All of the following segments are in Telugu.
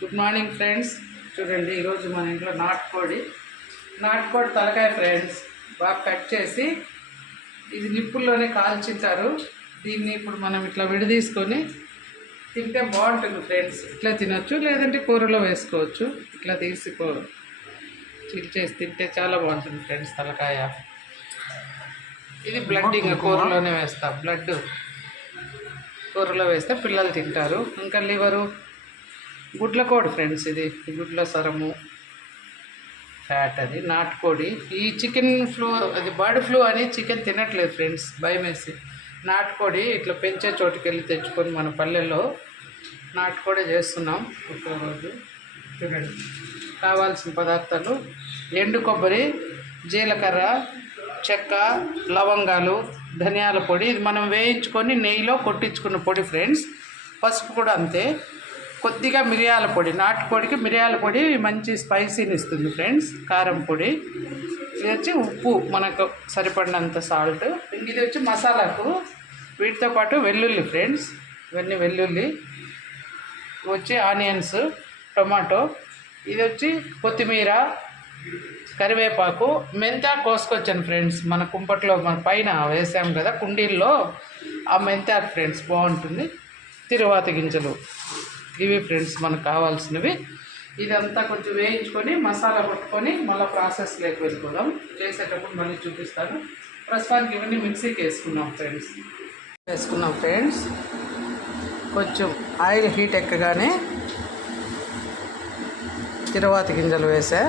Good morning friends. చూడండి, ఈరోజు మన ఇంట్లో నాటుకోడి తలకాయ ఫ్రెండ్స్. బాగా కట్ చేసి ఇది నిప్పుల్లోనే కాల్చింటారు. దీన్ని ఇప్పుడు మనం ఇట్లా విడదీసుకొని తింటే బాగుంటుంది ఫ్రెండ్స్. ఇట్లా తినొచ్చు, లేదంటే కూరలో వేసుకోవచ్చు. ఇట్లా తీసి చిల్ చేసి తింటే చాలా బాగుంటుంది ఫ్రెండ్స్. తలకాయ ఇది బ్లడ్ ఇంకా కూరలోనే వేస్తా. బ్లడ్ కూరలో వేస్తే పిల్లలు తింటారు. ఇంకా లివరు, గుడ్లకోడి ఫ్రెండ్స్. ఇది గుడ్ల సరము ఫ్యాట్. అది నాటుకోడి. ఈ చికెన్ ఫ్లూ, అది బర్డ్ ఫ్లూ అని చికెన్ తినట్లేదు ఫ్రెండ్స్, భయం వేసి. నాటుకోడి ఇట్లా పెంచే చోటుకి వెళ్ళి తెచ్చుకొని మన పల్లెల్లో నాటుకోడి చేస్తున్నాం ఒక్కరోజు. చూడండి, కావాల్సిన పదార్థాలు: ఎండు కొబ్బరి, జీలకర్ర, చెక్క, లవంగాలు, ధనియాల పొడి. ఇది మనం వేయించుకొని నెయ్యిలో కొట్టించుకున్న పొడి ఫ్రెండ్స్. పసుపు కూడా అంతే. కొద్దిగా మిరియాల పొడి. నాటుకోడికి మిరియాల పొడి మంచి స్పైసీని ఇస్తుంది ఫ్రెండ్స్. కారం పొడి. ఇది వచ్చి ఉప్పు, మనకు సరిపడినంత సాల్ట్. ఇది వచ్చి మసాలాకు. వీటితో పాటు వెల్లుల్లి ఫ్రెండ్స్. ఇవన్నీ వెల్లుల్లి వచ్చి ఆనియన్స్, టొమాటో. ఇది వచ్చి కొత్తిమీర, కరివేపాకు, మెంతాకు కోసుకొచ్చాను ఫ్రెండ్స్. మన కుంపట్లో మన పైన వేసాం కదా కుండీల్లో, ఆ మెంతాకు ఫ్రెండ్స్ బాగుంటుంది. తిరువాత గింజలు. ఇవి ఫ్రెండ్స్ మనకు కావాల్సినవి. ఇదంతా కొంచెం వేయించుకొని మసాలా పట్టుకొని మళ్ళీ ప్రాసెస్లోకి వెళ్ళిపోదాం. చేసేటప్పుడు మళ్ళీ చూపిస్తాను. ప్రస్తుతానికి ఇవన్నీ మిక్సీకి వేసుకున్నాం ఫ్రెండ్స్. కొంచెం ఆయిల్ హీట్ ఎక్కగానే తిరువాత గింజలు వేసా.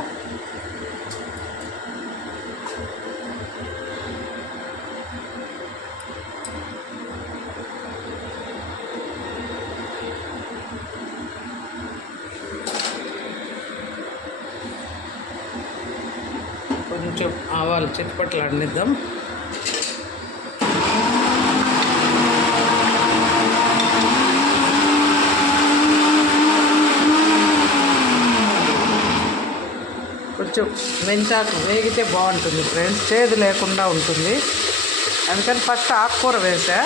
కొంచెం ఆవాలు చిట్పట్లు అండిద్దాం. కొంచెం మెంతాకు వేగితే బాగుంటుంది ఫ్రెండ్స్, చేదు లేకుండా ఉంటుంది. అందుకని ఫస్ట్ ఆకుకూర వేసా.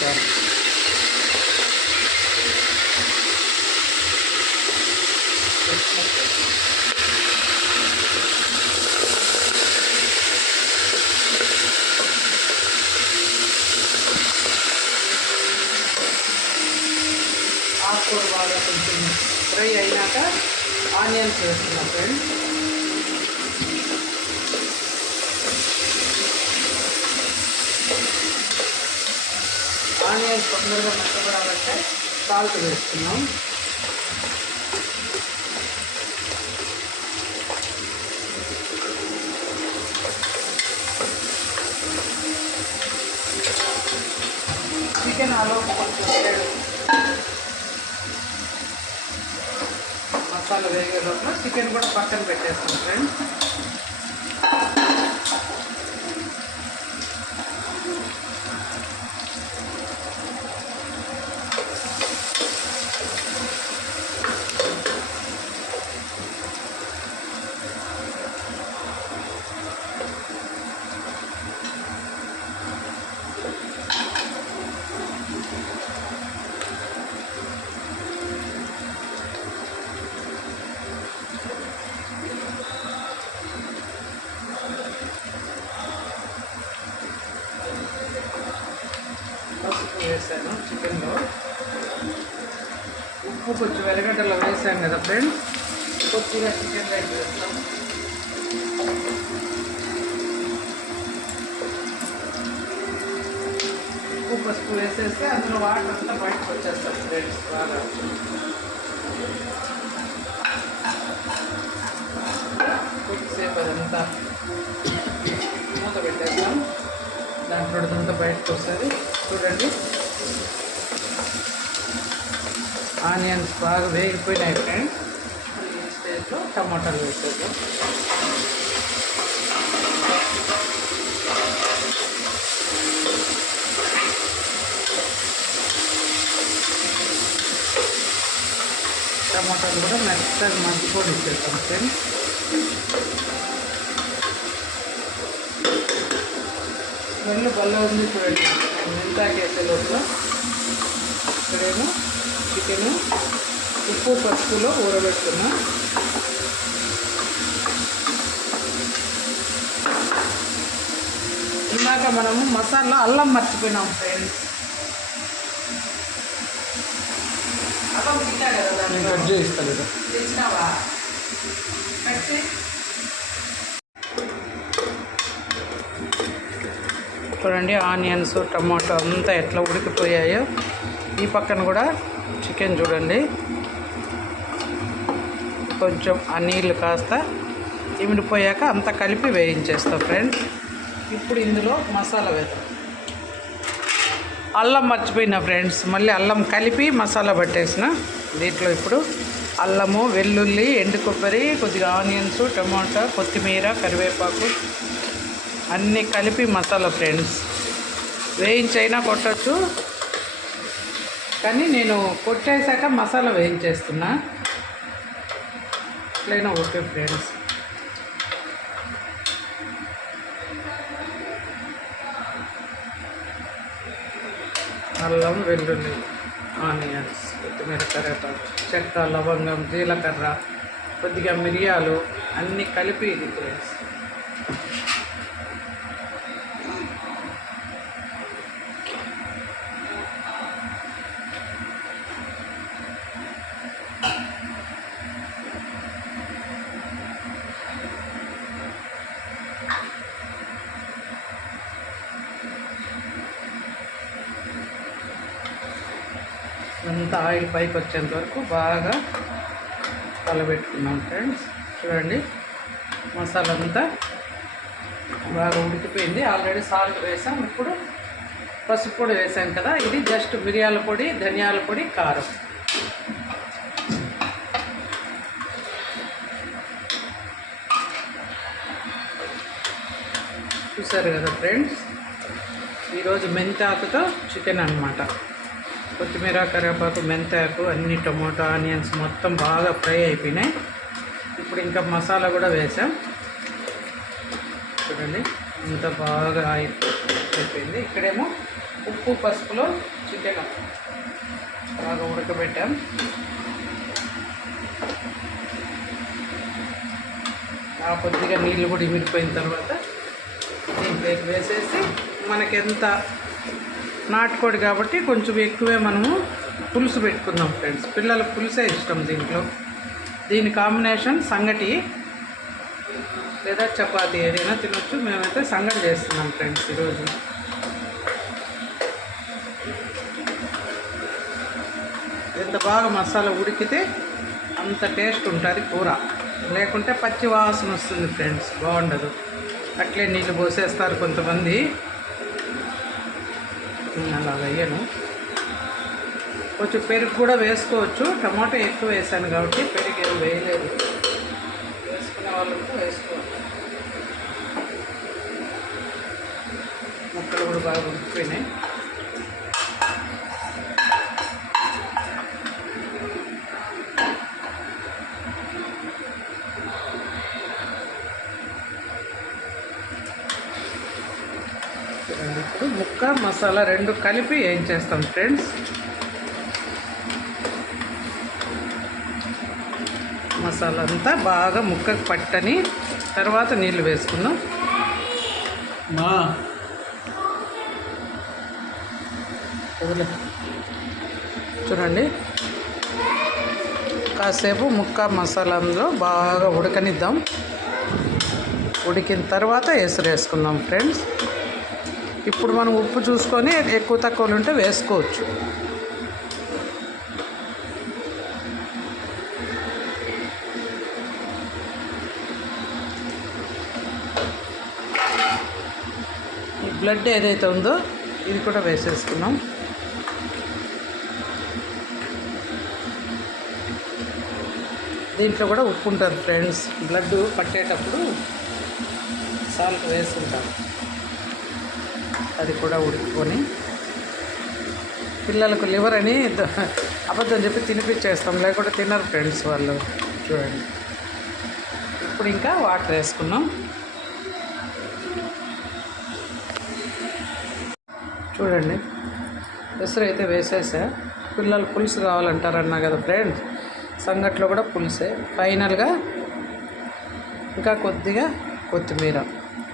సరే, ఆకుకూర బాగా కొంచెం ఫ్రై అయినాక ఆనియన్స్ వేస్తున్నాం ఫ్రెండ్స్. ఆనియన్స్ తొందరగా మెత్తబడాలంటే సాల్ట్ వేస్తున్నాం. చికెన్ ఆలోపు కొంచెం వేడు మసాలా వేగేలోపు చికెన్ కూడా పక్కన పెట్టేస్తాం ఫ్రెండ్స్. పసుపు వేసాను చికెన్లో. ఉప్పు కొంచెం వెరగడ్డలో వేసాను కదా ఫ్రెండ్స్. కొద్దిగా చికెన్ రైస్ వేస్తాం. ఉప్పు పసుపు వేసేస్తే అందులో వాటర్ అంతా బయటకు వచ్చేస్తాం ఫ్రెండ్స్. బాగా కొద్దిసేపు అదంతా మూత పెట్టేస్తాం. దాంట్లో ఉడకంతా బయటకు వస్తుంది. చూడండి, ఆనియన్స్ బాగా వేగిపోయినాయి ఫ్రెండ్స్. ఈ స్టేజ్లో టమాటాలు వేసేద్దాం. టమాటాలు కూడా మెత్తగా మగ్గిపోయి ఇచ్చేస్తాం ఫ్రెండ్స్. స్మెల్ భలే ఉంది చూడండి. మెంతాకు వేసే లోపల ఇక్కడేమో చికెను ఉప్పు పసుపులో ఊరబెట్టుకున్నా. ఇందాక మనము మసాలా అల్లం మర్చిపోయినాం ఫ్రెండ్స్. అల్లం తింటా కదా, నేను కట్ చేయిస్తాను. తెచ్చినావా? చూడండి ఆనియన్స్ టమాటో అంతా ఎట్లా ఉడికిపోయాయో. ఈ పక్కన కూడా చికెన్ చూడండి, కొంచెం ఆ నీళ్ళు కాస్త ఇమిడిపోయాక అంతా కలిపి వేయించేస్తాం ఫ్రెండ్స్. ఇప్పుడు ఇందులో మసాలా వేద్దాం. అల్లం మర్చిపోయిన ఫ్రెండ్స్, మళ్ళీ అల్లం కలిపి మసాలా పట్టేసిన. దీంట్లో ఇప్పుడు అల్లము, వెల్లుల్లి, ఎండు కొబ్బరి, కొద్దిగా ఆనియన్స్, టమాటా, కొత్తిమీర, కరివేపాకు అన్నీ కలిపి మసాలా ఫ్రెండ్స్. వేయించైనా కొట్టచ్చు, కానీ నేను కొట్టేశాక మసాలా వేయించేస్తున్నా. ఎట్లయినా ఓకే ఫ్రెండ్స్. అల్లం, వెల్లుల్లి, ఆనియన్స్, కొత్తిమీర, కరివేపాకు, చెక్క, లవంగం, జీలకర్ర, కొద్దిగా మిరియాలు అన్నీ కలిపి ఇది ఫ్రెండ్స్. అంత ఆయిల్ పైకి వచ్చేంత వరకు బాగా కలబెట్టుకున్నాం ఫ్రెండ్స్. చూడండి మసాలా అంతా బాగా ఉడికిపోయింది. ఆల్రెడీ సాల్ట్ వేసాం. ఇప్పుడు పసుపు పొడి వేసాం కదా, ఇది జస్ట్ మిరియాల పొడి, ధనియాల పొడి, కారం. చూసారు కదా ఫ్రెండ్స్, ఈరోజు మెంతాకుతో చికెన్ అన్నమాట. కొత్తిమీర, కరివేపాకు, మెంతాకు, అన్ని టమాటో, ఆనియన్స్ మొత్తం బాగా ఫ్రై అయిపోయినాయి. ఇప్పుడు ఇంకా మసాలా కూడా వేసాం. చూడండి ఇంత బాగా అయిపోయింది. ఇక్కడేమో ఉప్పు పసుపులో చికెన్ బాగా ఉడకబెట్టాం. ఆ కొద్దిగా నీళ్ళు కూడా ఇమిడిపోయిన తర్వాత దీంట్లోకి వేసేసి, మనకెంత నాటుకోడి కాబట్టి కొంచెం ఎక్కువే మనము పులుసు పెట్టుకుందాం ఫ్రెండ్స్. పిల్లలకు పులుసే ఇష్టం దీంట్లో. దీని కాంబినేషన్ సంగటి లేదా చపాతీ ఏదైనా తినొచ్చు. మేమైతే సంగటి చేస్తున్నాం ఫ్రెండ్స్ ఈరోజు. ఎంత బాగా మసాలా ఉడికితే అంత టేస్ట్ ఉంటుంది కూర, లేకుంటే పచ్చి వాసన వస్తుంది ఫ్రెండ్స్, బాగుండదు. అట్లే నీళ్ళు పోసేస్తారు కొంతమంది, అలా వేయను. కొంచెం పెరుగు కూడా వేసుకోవచ్చు. టమాటో ఎక్కువ వేసాను కాబట్టి పెరుగు ఏం వేయలేదు. వేసుకునే వాళ్ళు కూడా వేసుకోవచ్చు. ముక్కలు కూడా బాగా ఉడికిపోయినాయి. ఇప్పుడు ముక్క మసాలా రెండు కలిపి ఏం చేస్తాం ఫ్రెండ్స్. మసాలా అంతా బాగా ముక్కకు పట్టని తర్వాత నీళ్ళు వేసుకుందాం. చూడండి కాసేపు ముక్క మసాలాలో బాగా ఉడకనిద్దాం. ఉడికిన తర్వాత ఎసురు వేసుకుందాం ఫ్రెండ్స్. ఇప్పుడు మనం ఉప్పు చూసుకొని ఎక్కువ తక్కువలు ఉంటే వేసుకోవచ్చు. ఈ బ్లడ్ ఏదైతే ఉందో ఇది కూడా వేసేసుకున్నాం. దీంట్లో కూడా ఉప్పు ఉంటుంది ఫ్రెండ్స్. బ్లడ్ పట్టేటప్పుడు సాల్ట్ వేసుకుంటాం. అది కూడా ఉడికిపోని పిల్లలకు లివర్ అని అబద్ధం చెప్పి తినిపించేస్తాం, లేకుంటే తినరు ఫ్రెండ్స్ వాళ్ళు. చూడండి ఇప్పుడు ఇంకా వాటర్ వేసుకున్నాం. చూడండి ఎసురు అయితే వేసేసా. పిల్లలు పులుసు కావాలంటారన్నా కదా ఫ్రెండ్స్, సంగట్లో కూడా పులుసే. ఫైనల్గా ఇంకా కొద్దిగా కొత్తిమీర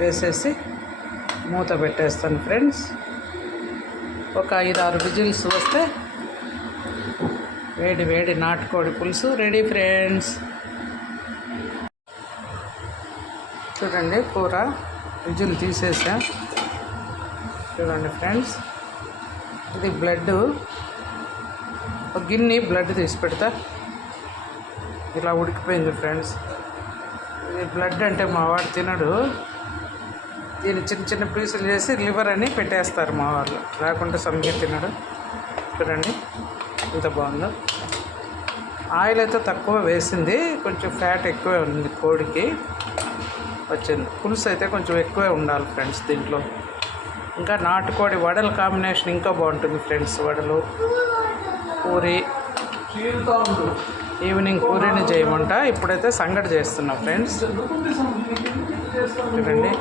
వేసేసి మూత పెట్టేస్తాను ఫ్రెండ్స్. ఒక 5-6 విజిల్స్ వస్తే వేడి వేడి నాటుకోడి పులుసు రెడీ ఫ్రెండ్స్. చూడండి కూర విజిల్ తీసేసా. చూడండి ఫ్రెండ్స్, ఇది బ్లడ్, ఒక గిన్నె బ్లడ్ తీసి పెడతా. ఇలా ఉడికిపోయింది ఫ్రెండ్స్. ఇది బ్లడ్ అంటే మా వాడు తినడు, దీన్ని చిన్న చిన్న పీసులు చేసి లివర్ అని పెట్టేస్తారు మా వాళ్ళు, లేకుంటే సరిగ్గా తినడు. చూడండి ఎంత బాగుందో. ఆయిల్ అయితే తక్కువ వేసింది, కొంచెం ఫ్యాట్ ఎక్కువే ఉంది కోడికి వచ్చింది. పులుసు అయితే కొంచెం ఎక్కువే ఉండాలి ఫ్రెండ్స్ దీంట్లో. ఇంకా నాటుకోడి వడల కాంబినేషన్ ఇంకా బాగుంటుంది ఫ్రెండ్స్. వడలు, పూరి, ఈవినింగ్ పూరీని చేయమంట. ఇప్పుడైతే సంగటి చేస్తున్నాం ఫ్రెండ్స్. చూడండి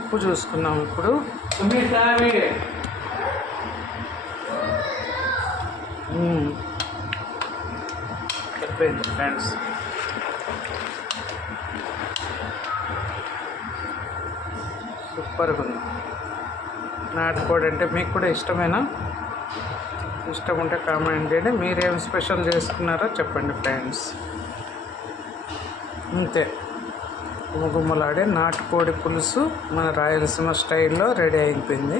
ఉప్పు చూసుకున్నాం ఇప్పుడు. సరిపోయింది ఫ్రెండ్స్. సూపర్గా ఉంది. నాటుకోడి అంటే మీకు కూడా ఇష్టమేనా? ఇష్టం ఉంటే కామెంట్ చేయండి. మీరేం స్పెషల్ చేసుకున్నారో చెప్పండి ఫ్రెండ్స్. అంతే, గుమ్మగుమ్మలాడే నాటుకోడి పులుసు మన రాయలసీమ స్టైల్లో రెడీ అయిపోయింది.